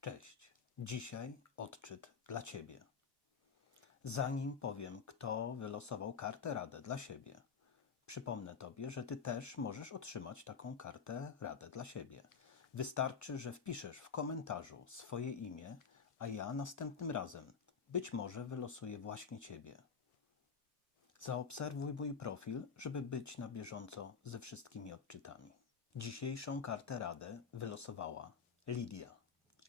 Cześć. Dzisiaj odczyt dla Ciebie. Zanim powiem, kto wylosował kartę Radę dla siebie, przypomnę Tobie, że Ty też możesz otrzymać taką kartę Radę dla siebie. Wystarczy, że wpiszesz w komentarzu swoje imię, a ja następnym razem być może wylosuję właśnie Ciebie. Zaobserwuj mój profil, żeby być na bieżąco ze wszystkimi odczytami. Dzisiejszą kartę radę wylosowała Lidia.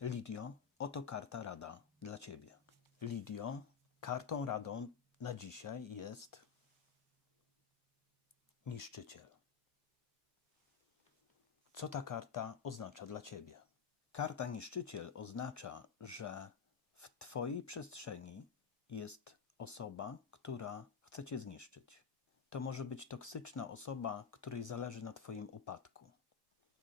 Lidio, oto karta rada dla Ciebie. Lidio, kartą radą na dzisiaj jest niszczyciel. Co ta karta oznacza dla Ciebie? Karta niszczyciel oznacza, że w Twojej przestrzeni jest osoba, która chce Cię zniszczyć. To może być toksyczna osoba, której zależy na Twoim upadku.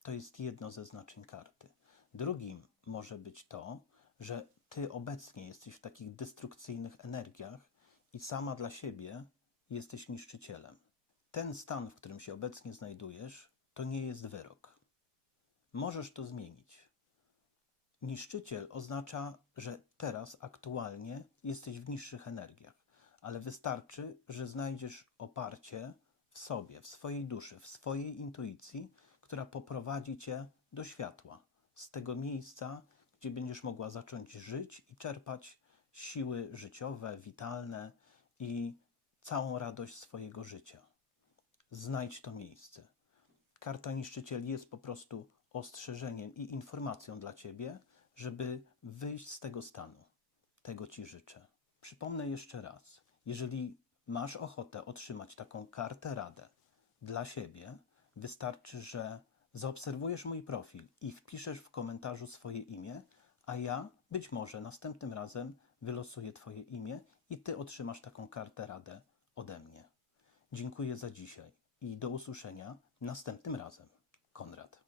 To jest jedno ze znaczeń karty. Drugim może być to, że Ty obecnie jesteś w takich destrukcyjnych energiach i sama dla siebie jesteś niszczycielem. Ten stan, w którym się obecnie znajdujesz, to nie jest wyrok. Możesz to zmienić. Niszczyciel oznacza, że teraz aktualnie jesteś w niższych energiach, ale wystarczy, że znajdziesz oparcie w sobie, w swojej duszy, w swojej intuicji, która poprowadzi cię do światła, z tego miejsca, gdzie będziesz mogła zacząć żyć i czerpać siły życiowe, witalne i całą radość swojego życia. Znajdź to miejsce. Karta niszczyciel jest po prostu ostrzeżeniem i informacją dla ciebie, żeby wyjść z tego stanu. Tego ci życzę. Przypomnę jeszcze raz, jeżeli masz ochotę otrzymać taką kartę radę dla siebie, wystarczy, że zaobserwujesz mój profil i wpiszesz w komentarzu swoje imię, a ja być może następnym razem wylosuję Twoje imię i Ty otrzymasz taką kartę radę ode mnie. Dziękuję za dzisiaj i do usłyszenia następnym razem. Konrad.